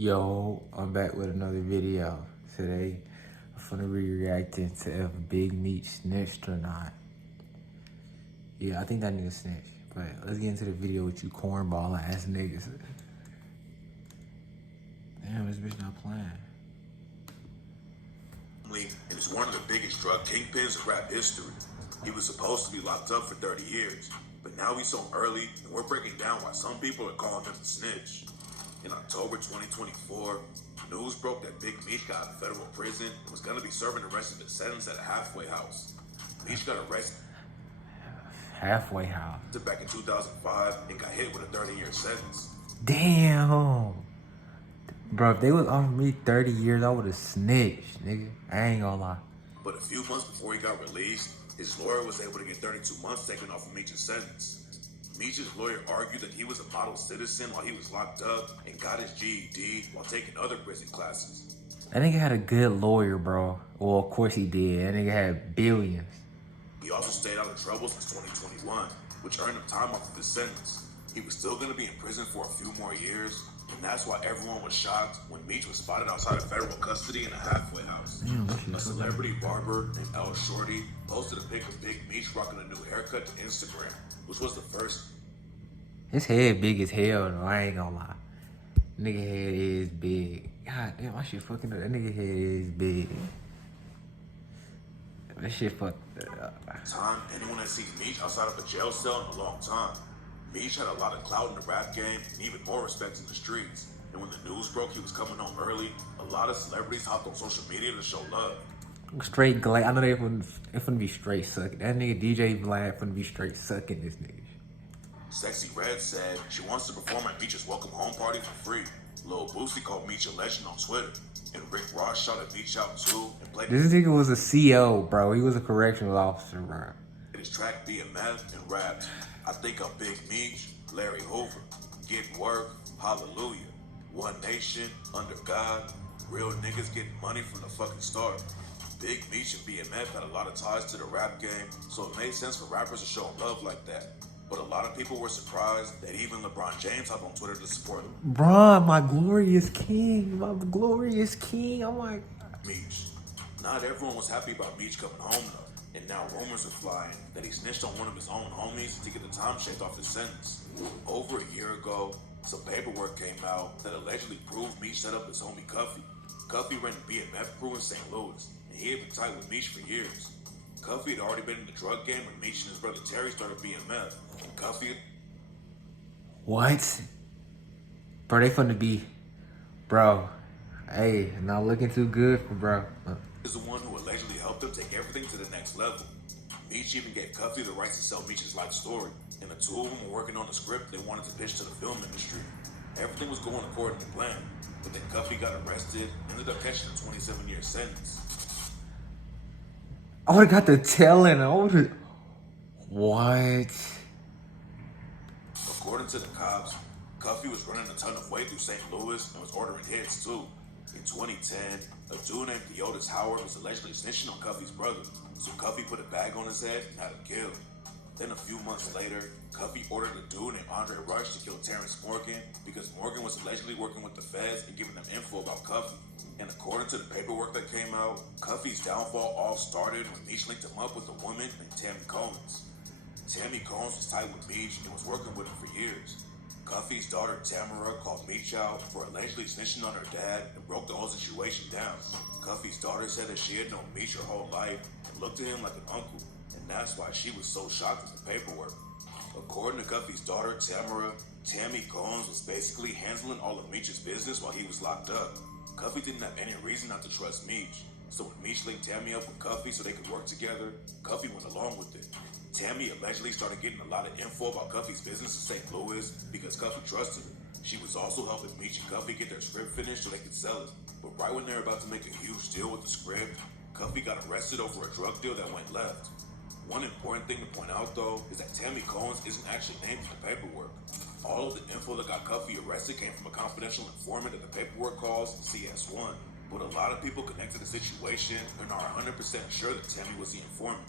Yo, I'm back with another video. Today, I'm gonna be reacting to if Big Meech snitched or not. Yeah, I think that nigga snitched. But let's get into the video with you cornball ass niggas. Damn, this bitch not playing. And is one of the biggest drug kingpins in rap history. He was supposed to be locked up for 30 years, but now he's so early, and we're breaking down why some people are calling him the snitch. In October 2024, news broke that Big Meech got out of federal prison and was going to be serving the rest of his sentence at a halfway house. Meech got arrested Halfway house. back in 2005 and got hit with a 30-year sentence. Damn. Bro, if they was on me 30 years, I would've snitched, nigga. I ain't gonna lie. But a few months before he got released, his lawyer was able to get 32 months taken off of Meech's sentence. Meech's lawyer argued that he was a model citizen while he was locked up and got his GED while taking other prison classes. That nigga had a good lawyer, bro. Well, of course he did. That nigga had billions. He also stayed out of trouble since 2021, which earned him time off of his sentence. He was still going to be in prison for a few more years, and that's why everyone was shocked when Meech was spotted outside of federal custody in a halfway house. A celebrity barber named El Shorty posted a pic of Big Meech rocking a new haircut to Instagram, which was the first. His head big as hell, though. I ain't gonna lie. Nigga head is big. God damn, my shit fucking up. That nigga head is big. That shit fucked up. Time anyone has seen Meech outside of a jail cell in a long time. Meech had a lot of clout in the rap game and even more respect in the streets. And when the news broke he was coming home early, a lot of celebrities hopped on social media to show love. Straight glad. I know they finna be straight sucking. That nigga DJ Vlad finna be straight sucking this nigga. Sexy Red said she wants to perform at Meech's welcome home party for free. Lil Boosie called Meech a legend on Twitter. And Rick Ross shouted Meech out too and played This nigga was a CO, bro. He was a correctional officer, bro. his track BMF and rapped, I think I'm Big Meech, Larry Hoover, getting work, hallelujah. One nation, under God, real niggas getting money from the fucking start. Big Meech and BMF had a lot of ties to the rap game, so it made sense for rappers to show him love like that. But a lot of people were surprised that even LeBron James hopped on Twitter to support him. Bruh, my glorious king. My glorious king. I'm like... Meech. Not everyone was happy about Meech coming home though. And now rumors are flying that he snitched on one of his own homies to get the time shaved off his sentence. Over a year ago, some paperwork came out that allegedly proved Meech set up his homie Cuffy. Cuffy ran the BMF crew in St. Louis, and he had been tight with Meech for years. Cuffy had already been in the drug game when Meech and his brother Terry started BMF. And Cuffy... What? Bro, they finna be... Bro. Hey, not looking too good for bro. is the one who allegedly helped him take everything to the next level. Meech even gave Cuffy the rights to sell Meech's life story, and the two of them were working on a script they wanted to pitch to the film industry. Everything was going according to plan, but then Cuffy got arrested and ended up catching a 27-year sentence. I would've got the telling. What? According to the cops, Cuffy was running a ton of weight through St. Louis and was ordering hits too. In 2010, a dude named Theodis Howard was allegedly snitching on Cuffy's brother, so Cuffy put a bag on his head and had him killed. Then a few months later, Cuffy ordered a dude named Andre Rush to kill Terrence Morgan because Morgan was allegedly working with the feds and giving them info about Cuffy. And according to the paperwork that came out, Cuffy's downfall all started when Meech linked him up with a woman named Tammy Combs. Tammy Combs was tight with Meech and was working with him for years. Cuffy's daughter Tamara called Meech out for allegedly snitching on her dad and broke the whole situation down. Cuffy's daughter said that she had known Meech her whole life and looked at him like an uncle, and that's why she was so shocked at the paperwork. According to Cuffy's daughter Tamara, Tammy Combs was basically handling all of Meech's business while he was locked up. Cuffy didn't have any reason not to trust Meech, so when Meech linked Tammy up with Cuffy so they could work together, Cuffy went along with it. Tammy allegedly started getting a lot of info about Cuffy's business in St. Louis because Cuffy trusted her. She was also helping Meech and Cuffy get their script finished so they could sell it. But right when they were about to make a huge deal with the script, Cuffy got arrested over a drug deal that went left. One important thing to point out though is that Tammy Combs isn't actually named in the paperwork. All of the info that got Cuffy arrested came from a confidential informant that the paperwork calls CS1. But a lot of people connected the situation and are 100% sure that Tammy was the informant.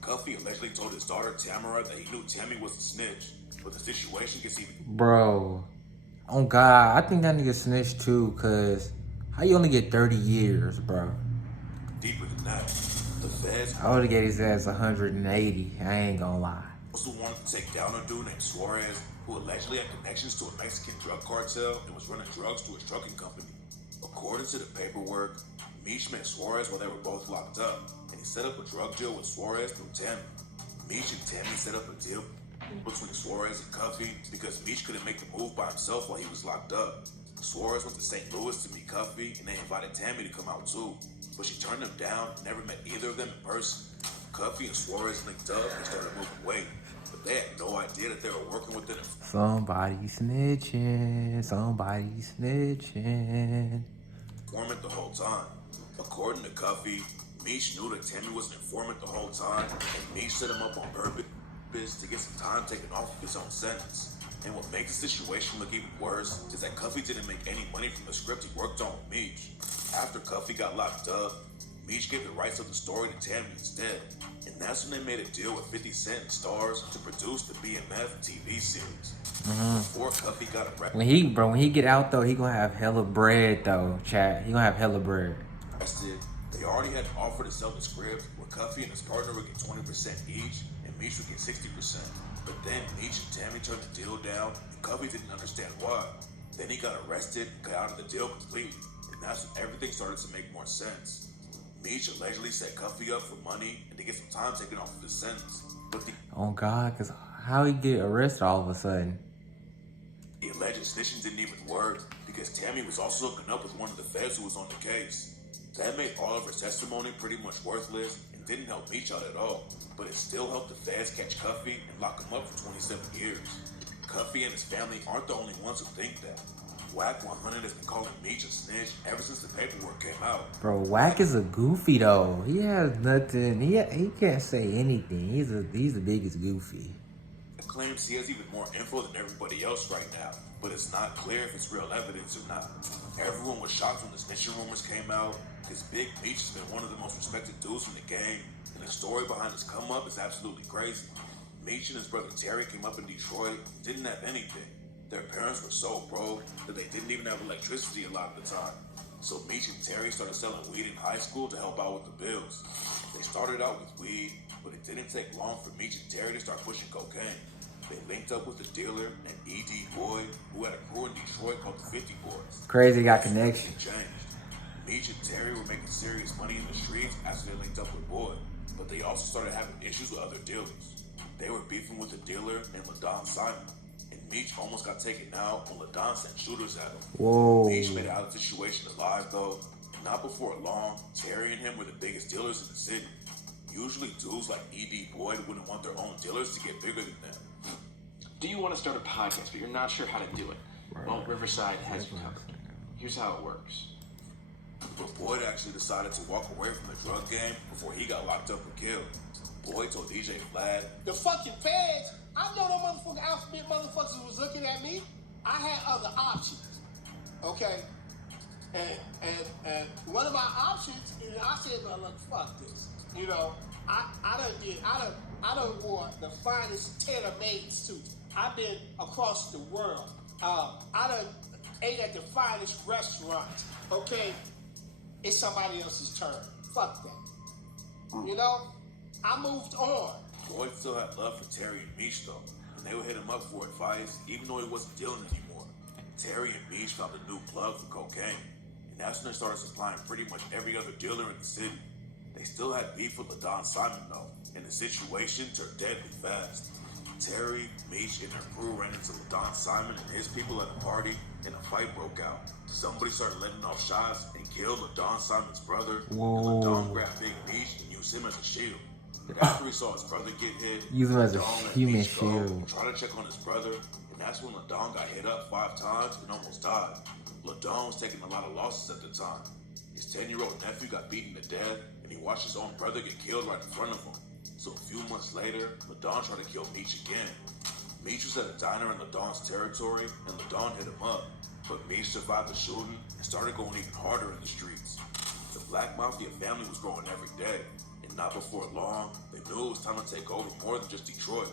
Cuffy allegedly told his daughter Tamara that he knew Tammy was the snitch, but the situation gets even... Bro, Oh God, I think that nigga snitched too, cause how you only get 30 years, bro? Deeper than that, the feds I would've gave his ass 180. I ain't gonna lie. also wanted to take down a dude named Suarez, who allegedly had connections to a Mexican drug cartel and was running drugs through his trucking company. According to the paperwork, Meech met Suarez while they were both locked up, and he set up a drug deal with Suarez through Tammy. Meech and Tammy set up a deal between Suarez and Cuffy because Meech couldn't make the move by himself while he was locked up. Suarez went to St. Louis to meet Cuffy, and they invited Tammy to come out too, but she turned him down and never met either of them in person. Cuffy and Suarez linked up and started moving weight, but they had no idea that they were working with an Somebody snitching. Somebody snitching. informant the whole time. According to Cuffy, Meech knew that Tammy was an informant the whole time, and Meech set him up on purpose to get some time taken off of his own sentence. And what makes the situation look even worse is that Cuffy didn't make any money from the script he worked on with Meech. After Cuffy got locked up, Meech gave the rights of the story to Tammy instead. And that's when they made a deal with 50 Cent and Stars to produce the BMF TV series. Before Cuffy got When he get out though, he gonna have hella bread though, chat. He gonna have hella bread. arrested, they already had an offer to sell the script where Cuffy and his partner would get 20% each and Meech would get 60%. But then Meech and Tammy turned the deal down and Cuffy didn't understand why. Then he got arrested and got out of the deal completely. And that's when everything started to make more sense. Meech allegedly set Cuffy up for money and to get some time taken off of his sentence. But Oh God, cause how he get arrested all of a sudden? the alleged snitching didn't even work because Tammy was also hooking up with one of the feds who was on the case. That made all of her testimony pretty much worthless and didn't help Meech out at all. But it still helped the feds catch Cuffy and lock him up for 27 years. Cuffy and his family aren't the only ones who think that. Whack 100 has been calling Meech a snitch ever since the paperwork came out. Bro, Wack is a goofy though. He has nothing. He can't say anything. He's the biggest goofy. It claims he has even more info than everybody else right now, but it's not clear if it's real evidence or not. Everyone was shocked when the snitching rumors came out, because Big Meech has been one of the most respected dudes in the game, and the story behind his come up is absolutely crazy. Meech and his brother Terry came up in Detroit and didn't have anything. Their parents were so broke that they didn't even have electricity a lot of the time. So Meech and Terry started selling weed in high school to help out with the bills. They started out with weed, but it didn't take long for Meech and Terry to start pushing cocaine. They linked up with a dealer named E.D. Boyd, who had a crew in Detroit called the 50 Boys. Crazy got connection. Changed. Meech and Terry were making serious money in the streets after they linked up with Boyd, but they also started having issues with other dealers. They were beefing with a dealer named LaDon Simon, and Meech almost got taken out when LaDon sent shooters at him. Whoa. Meech made it out of the situation alive though. Not before long, Terry and him were the biggest dealers in the city. Usually dudes like E.D. Boyd wouldn't want their own dealers to get bigger than them. Do you want to start a podcast, but you're not sure how to do it? Well, Riverside has you covered. Here's how it works. But Boyd actually decided to walk away from the drug game before he got locked up and killed. Boyd told DJ Vlad, The fucking feds, I know them motherfucking alphabet motherfuckers was looking at me. I had other options. Okay? And one of my options, you know, I said, well, look, fuck this. You know, I done wore the finest tailor-made suits. I've been across the world. I done ate at the finest restaurants. Okay? It's somebody else's turn. Fuck that. You know? I moved on. Boyd still had love for Terry and Meech though, and they would hit him up for advice even though he wasn't dealing anymore. Terry and Meech found a new plug for cocaine, and that's when they started supplying pretty much every other dealer in the city. They still had beef with LaDon Simon though, and the situation turned deadly fast. Terry, Meech, and their crew ran into LaDon Simon and his people at a party, and a fight broke out. Somebody started letting off shots and killed LaDon Simon's brother, and LaDon grabbed Big Meech and used him as a shield. After he saw his brother get hit, Use him as a LaDon let human Meech go shield. and tried to check on his brother, and that's when LaDon got hit up 5 times and almost died. LaDon was taking a lot of losses at the time. His 10-year-old nephew got beaten to death, and he watched his own brother get killed right in front of him. So a few months later, LaDon tried to kill Meech again. Meech was at a diner in LaDon's territory, and LaDon hit him up. But Meech survived the shooting and started going even harder in the streets. The Black Mafia family was growing every day, and not before long, they knew it was time to take over more than just Detroit.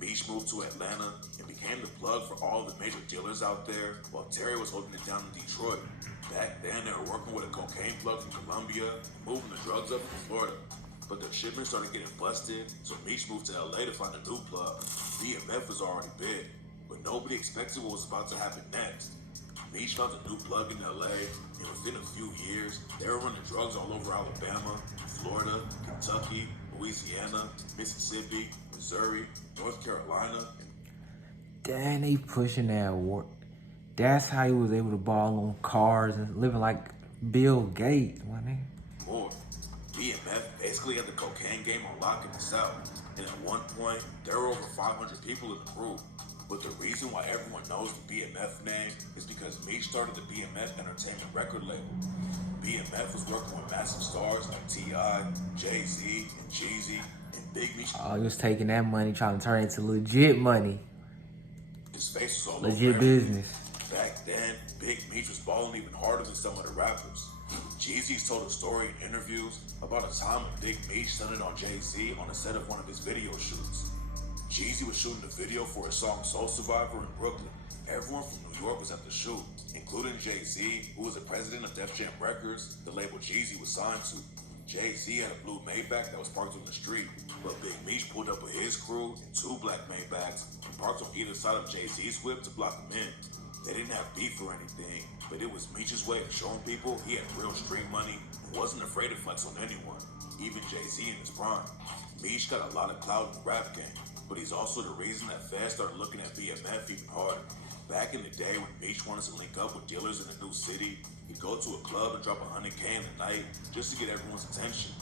Meech moved to Atlanta and became the plug for all the major dealers out there, while Terry was holding it down in Detroit. Back then, they were working with a cocaine plug from Colombia and moving the drugs up from Florida. But their shipments started getting busted, so Meech moved to LA to find a new plug. BMF was already big, but nobody expected what was about to happen next. Meech found a new plug in LA, and within a few years, they were running drugs all over Alabama, Florida, Kentucky, Louisiana, Mississippi, Missouri, North Carolina. Damn, they pushing that war. That's how he was able to ball on cars and living like Bill Gates, my nigga. More. BMF basically had the cocaine game on lock in the South, and at one point, there were over 500 people in the crew. But the reason why everyone knows the BMF name is because Meech started the BMF Entertainment record label. BMF was working with massive stars like T.I., Jay-Z, and Jeezy, and Big Meech. Oh, he was taking that money, trying to turn it into legit money. His face was all legit over business. Back then, Big Meech was balling even harder than some of the rappers. Jeezy's told a story in interviews about a time when Big Meech stunned on Jay-Z on the set of one of his video shoots. Jeezy was shooting the video for his song Soul Survivor in Brooklyn. Everyone from New York was at the shoot, including Jay-Z, who was the president of Def Jam Records, the label Jeezy was signed to. Jay-Z had a blue Maybach that was parked on the street, but Big Meech pulled up with his crew and 2 black Maybachs and parked on either side of Jay-Z's whip to block him in. They didn't have beef or anything, but it was Meech's way of showing people he had real street money and wasn't afraid to flex on anyone, even Jay-Z in his prime. Meech got a lot of clout in the rap game, but he's also the reason that fans started looking at BMF even harder. Back in the day when Meech wanted to link up with dealers in a new city, he'd go to a club and drop $100K in the night just to get everyone's attention.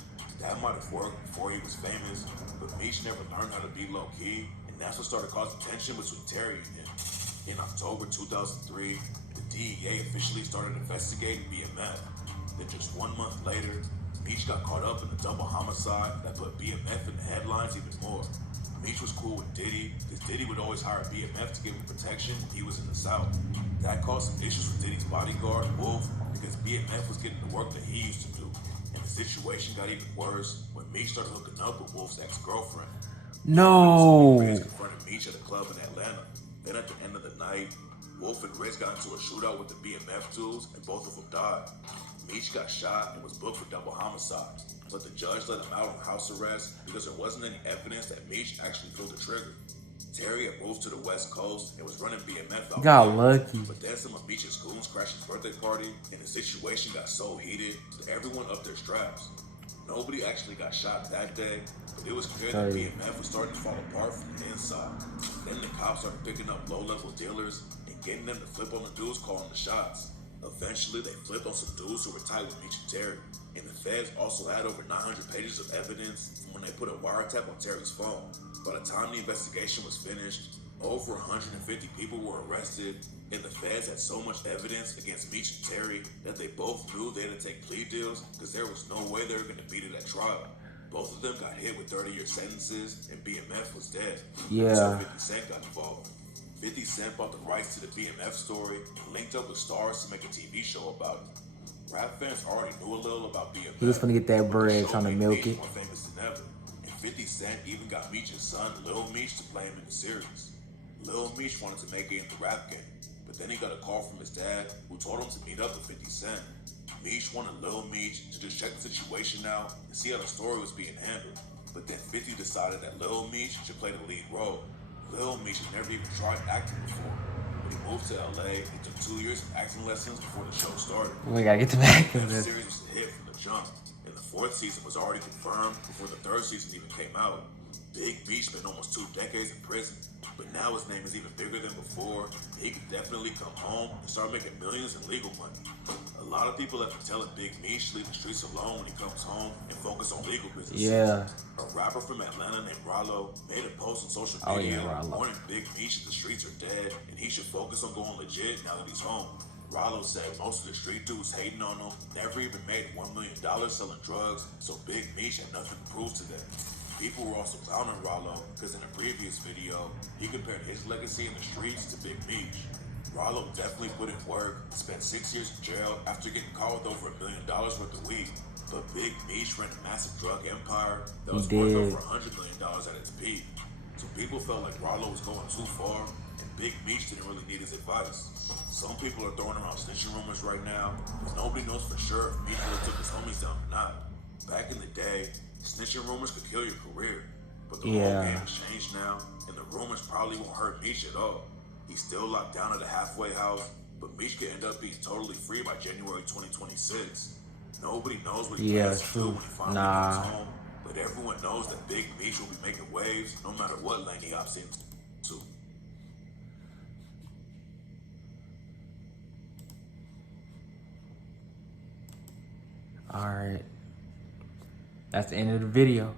That might have worked before he was famous, but Meech never learned how to be low-key, and that's what started causing tension between Terry and him. In October 2003, the DEA officially started investigating BMF. Then just 1 month later, Meech got caught up in a double homicide that put BMF in the headlines even more. Meech was cool with Diddy, because Diddy would always hire BMF to give him protection when he was in the South. That caused some issues with Diddy's bodyguard, Wolf, because BMF was getting the work that he used to do. And the situation got even worse when Meech started hooking up with Wolf's ex-girlfriend. No. Riz confronted Meech at a club in Atlanta. Then at the end of the night, Wolf and Riz got into a shootout with the BMF dudes, and both of them died. Meech got shot and was booked for double homicide, but the judge let him out on house arrest because there wasn't any evidence that Meech actually pulled the trigger. Terry had moved to the West Coast and was running BMF out got there, lucky. but then some of Meech's goons crashed his birthday party, and the situation got so heated that everyone upped their straps. Nobody actually got shot that day, but it was clear that BMF was starting to fall apart from the inside. Then the cops started picking up low-level dealers and getting them to flip on the dudes calling the shots. Eventually, they flipped on some dudes who were tied with Meech and Terry, and the feds also had over 900 pages of evidence from when they put a wiretap on Terry's phone. By the time the investigation was finished, over 150 people were arrested, and the feds had so much evidence against Meech and Terry that they both knew they had to take plea deals because there was no way they were going to beat it at trial. Both of them got hit with 30-year sentences, and BMF was dead. Yeah. So 50 Cent got involved. 50 Cent bought the rights to the BMF story and linked up with stars to make a TV show about it. Rap fans already knew a little about BMF. He was gonna get that bread, trying to milk it. More famous than ever. And 50 Cent even got Meech's son, Lil Meech, to play him in the series. Lil Meech wanted to make it in the rap game, but then he got a call from his dad, who told him to meet up with 50 Cent. Meech wanted Lil Meech to just check the situation out and see how the story was being handled. But then 50 decided that Lil Meech should play the lead role. Lil Meech had never even tried acting before. When he moved to LA, it took 2 years of acting lessons before the show started. We gotta get the back of The this. series was a hit from the jump, and the 4th season was already confirmed before the 3rd season even came out. Big Meech spent almost 2 decades in prison, but now his name is even bigger than before. He could definitely come home and start making millions in legal money. A lot of people have been telling Big Meech to leave the streets alone when he comes home and focus on legal business. Yeah. A rapper from Atlanta named Rollo made a post on social Oh, media yeah, Rollo. warning Big Meech that the streets are dead and he should focus on going legit now that he's home. Rollo said most of the street dudes hating on him never even made $1 million selling drugs, so Big Meech had nothing to prove to them. People were also clowning Rollo because in a previous video, he compared his legacy in the streets to Big Meech. Rollo definitely put in work and spent 6 years in jail after getting caught with over $1 million worth of weed. But Big Meech ran a massive drug empire that was worth over $100 million at its peak. So people felt like Rollo was going too far, and Big Meech didn't really need his advice. Some people are throwing around snitching rumors right now, because nobody knows for sure if Meech really took his homies down or not. Back in the day, snitching rumors could kill your career, but the whole game has changed now, and the rumors probably won't hurt Meech at all. He's still locked down at a halfway house, but Meech could end up being totally free by January 2026. Nobody knows what he plans to do when he finally comes home, but everyone knows that Big Meech will be making waves no matter what lane he opts into. Alright. That's the end of the video.